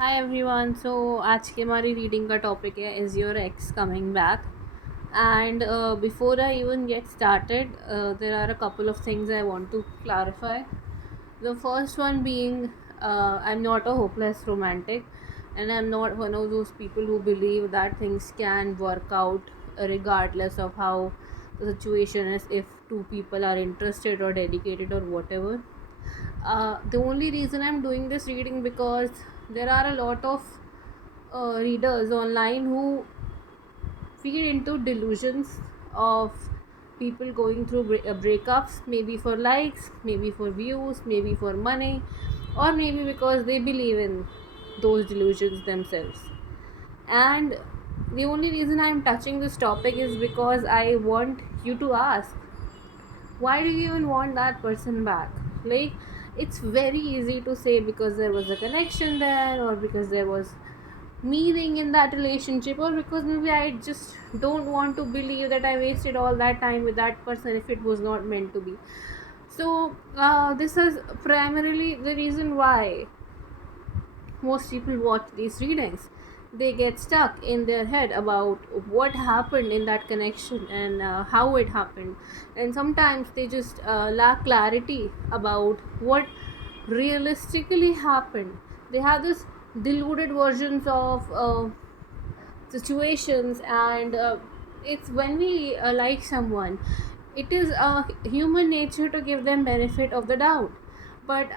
Hi everyone. सो आज की हमारी रीडिंग का टॉपिक है is your ex coming back and before I even get started there are a couple of things I want to clarify. The first one being, I'm not a hopeless romantic, and I'm not one of those people who believe that things can work out regardless of how the situation is, if two people are interested or dedicated or whatever. The only reason I'm doing this reading because there are a lot of readers online who feed into delusions of people going through breakups, maybe for likes, maybe for views, maybe for money, or maybe because they believe in those delusions themselves. And the only reason I'm touching this topic is because I want you to ask, why do you even want that person back? Like, it's very easy to say because there was a connection there, or because there was meaning in that relationship, or because maybe I just don't want to believe that I wasted all that time with that person if it was not meant to be. So this is primarily the reason why most people watch these readings. They get stuck in their head about what happened in that connection and how it happened, and sometimes they just lack clarity about what realistically happened. They have this deluded versions of situations, and it's when we like someone, it is human nature to give them benefit of the doubt. But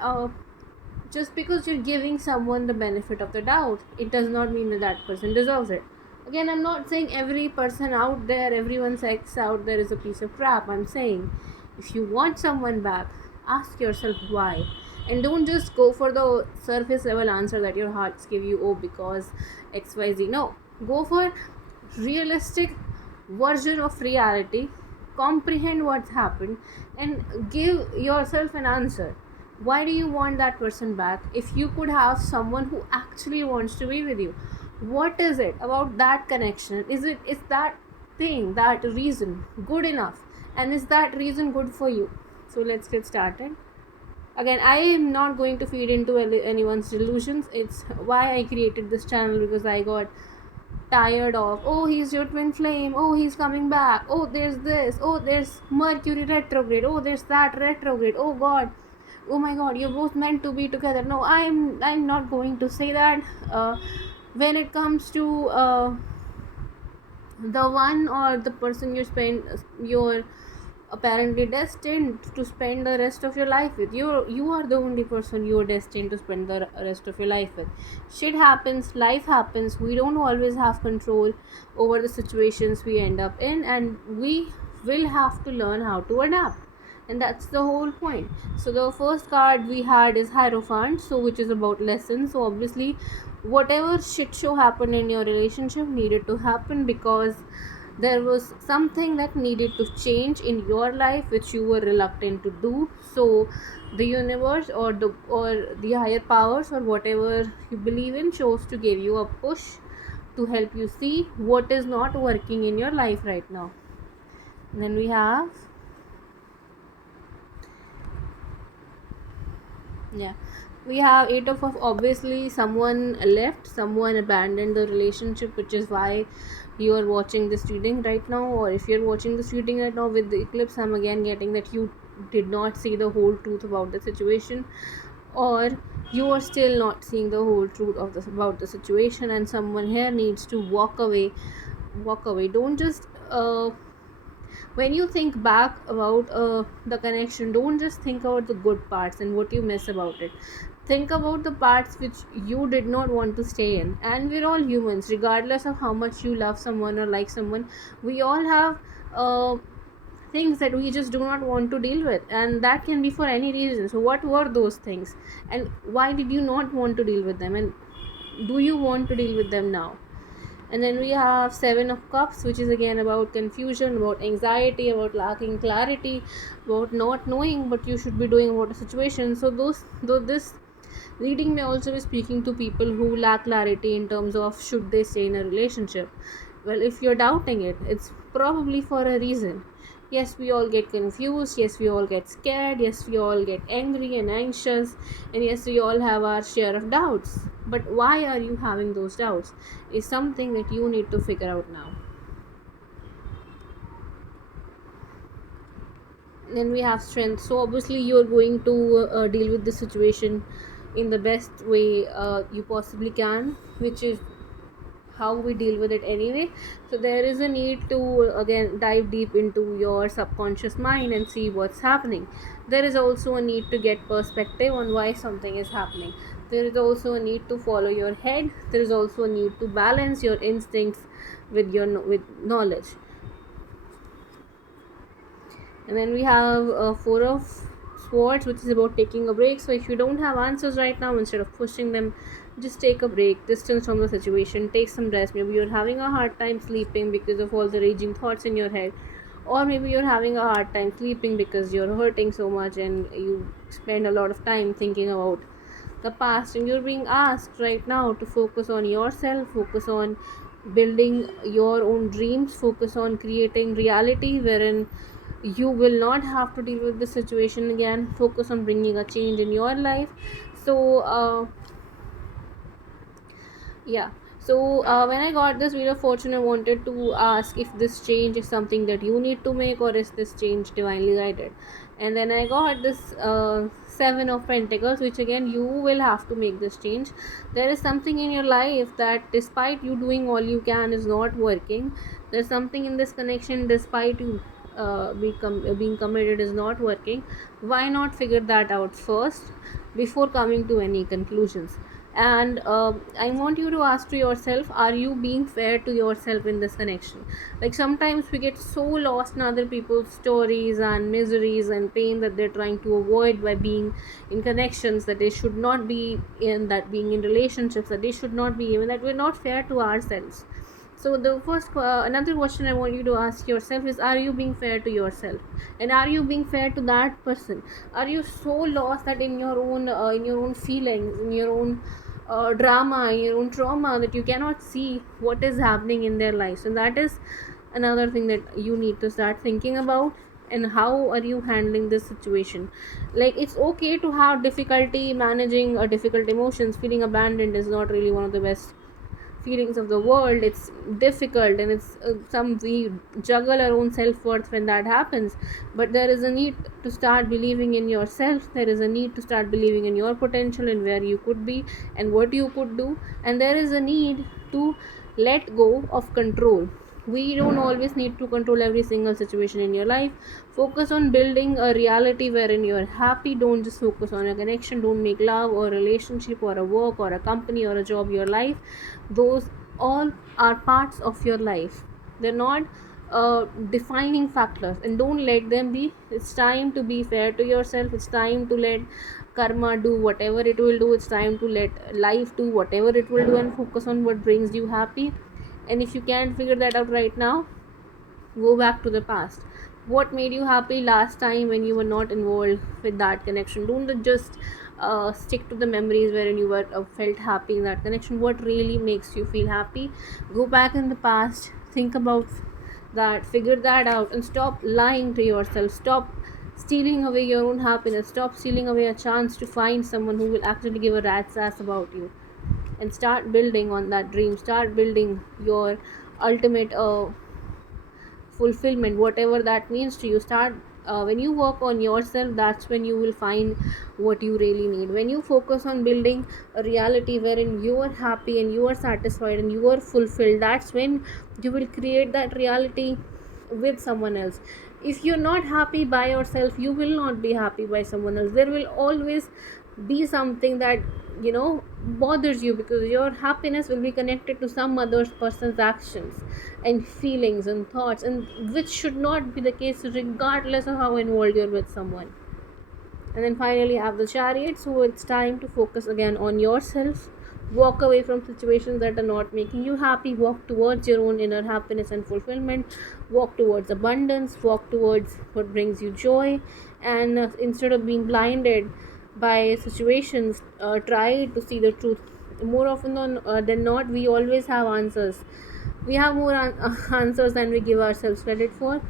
just because you're giving someone the benefit of the doubt, it does not mean that that person deserves it. Again, I'm not saying every person out there, everyone's ex out there is a piece of crap. I'm saying if you want someone back, ask yourself why. And don't just go for the surface level answer that your hearts give you, oh, because XYZ. No. Go for realistic version of reality, comprehend what's happened, and give yourself an answer. Why do you want that person back if you could have someone who actually wants to be with you? What is it about that connection? Is that thing, that reason good enough, and is that reason good for you? So let's get started. Again, I am not going to feed into anyone's delusions. It's why I created this channel, because I got tired of, oh, he's your twin flame, oh, he's coming back, oh, there's this, oh, there's Mercury retrograde, oh, there's that retrograde, oh god, oh my god, you're both meant to be together. No, I'm not going to say that. When it comes to the one or the person you're apparently destined to spend the rest of your life with, you are the only person you're destined to spend the rest of your life with. Shit happens, life happens, we don't always have control over the situations we end up in, and we will have to learn how to adapt, and that's the whole point. So the first card we had is Hierophant, so which is about lessons. So obviously whatever shit show happened in your relationship needed to happen because there was something that needed to change in your life which you were reluctant to do. So the universe or the higher powers or whatever you believe in chose to give you a push to help you see what is not working in your life right now. And then we have, yeah, we have Eight of obviously someone left, someone abandoned the relationship, which is why you are watching this reading right now. Or if you're watching this reading right now with the eclipse, I'm again getting that you did not see the whole truth about the situation, or you are still not seeing the whole truth of about the situation, and someone here needs to walk away. Don't just when you think back about the connection, don't just think about the good parts and what you miss about it. Think about the parts which you did not want to stay in. And we're all humans, regardless of how much you love someone or like someone. We all have things that we just do not want to deal with, and that can be for any reason. So what were those things, and why did you not want to deal with them, and do you want to deal with them now? And then we have Seven of Cups, which is again about confusion, about anxiety, about lacking clarity, about not knowing what you should be doing about a situation. So though this reading may also be speaking to people who lack clarity in terms of should they stay in a relationship. Well, if you're doubting it, it's probably for a reason. Yes, we all get confused. Yes, we all get scared. Yes, we all get angry and anxious. And yes, we all have our share of doubts. But why are you having those doubts? Is something that you need to figure out now. Then we have strength. So obviously you're going to deal with the situation in the best way you possibly can, which is how we deal with it anyway. So there is a need to again dive deep into your subconscious mind and see what's happening. There is also a need to get perspective on why something is happening. There is also a need to follow your head. There is also a need to balance your instincts with your with knowledge. And then we have four of swords, which is about taking a break. So if you don't have answers right now, instead of pushing them, just take a break, distance from the situation, take some rest. Maybe you're having a hard time sleeping because of all the raging thoughts in your head, or maybe you're having a hard time sleeping because you're hurting so much and you spend a lot of time thinking about the past, and you're being asked right now to focus on yourself, focus on building your own dreams, focus on creating reality wherein you will not have to deal with the situation again, focus on bringing a change in your life. So yeah. So when I got this wheel of fortune, I wanted to ask if this change is something that you need to make, or is this change divinely guided. And then I got this seven of pentacles, which again you will have to make this change. There is something in your life that despite you doing all you can is not working. There's something in this connection despite you being committed is not working. Why not figure that out first before coming to any conclusions? And I want you to ask to yourself, are you being fair to yourself in this connection? Like sometimes we get so lost in other people's stories and miseries and pain that they're trying to avoid by being in connections that they should not be in, that being in relationships that they should not be in, that we're not fair to ourselves. So the first another question I want you to ask yourself is, are you being fair to yourself, and are you being fair to that person? Are you so lost that in your own feelings, in your own drama, in your own trauma, that you cannot see what is happening in their lives? And that is another thing that you need to start thinking about. And how are you handling this situation? Like, it's okay to have difficulty managing difficult emotions. Feeling abandoned is not really one of the best feelings of the world. It's difficult, and it's some we juggle our own self-worth when that happens. But there is a need to start believing in yourself. There is a need to start believing in your potential and where you could be and what you could do. And there is a need to let go of control. We don't always need to control every single situation in your life. Focus on building a reality wherein you're happy. Don't just focus on a connection. Don't make love or relationship or a work or a company or a job your life. Those all are parts of your life. They're not defining factors, and don't let them be. It's time to be fair to yourself. It's time to let karma do whatever it will do. It's time to let life do whatever it will do, and focus on what brings you happy. And if you can't figure that out right now, go back to the past. What made you happy last time when you were not involved with that connection? Don't just stick to the memories wherein you were felt happy in that connection. What really makes you feel happy? Go back in the past, think about that, figure that out, and stop lying to yourself. Stop stealing away your own happiness. Stop stealing away a chance to find someone who will actually give a rat's ass about you. And start building on that dream. Start building your ultimate fulfillment, whatever that means to you. Start when you work on yourself, that's when you will find what you really need. When you focus on building a reality wherein you are happy and you are satisfied and you are fulfilled, that's when you will create that reality with someone else. If you're not happy by yourself, you will not be happy by someone else. There will always be something that bothers you, because your happiness will be connected to some other person's actions and feelings and thoughts, and which should not be the case regardless of how involved you're with someone. And then finally have the chariot. So it's time to focus again on yourself. Walk away from situations that are not making you happy. Walk towards your own inner happiness and fulfillment. Walk towards abundance. Walk towards what brings you joy. And instead of being blinded by situations, try to see the truth. More often than not, we always have answers. We have more answers than we give ourselves credit for.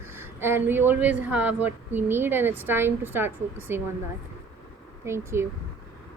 and we always have what we need, and it's time to start focusing on that. Thank you.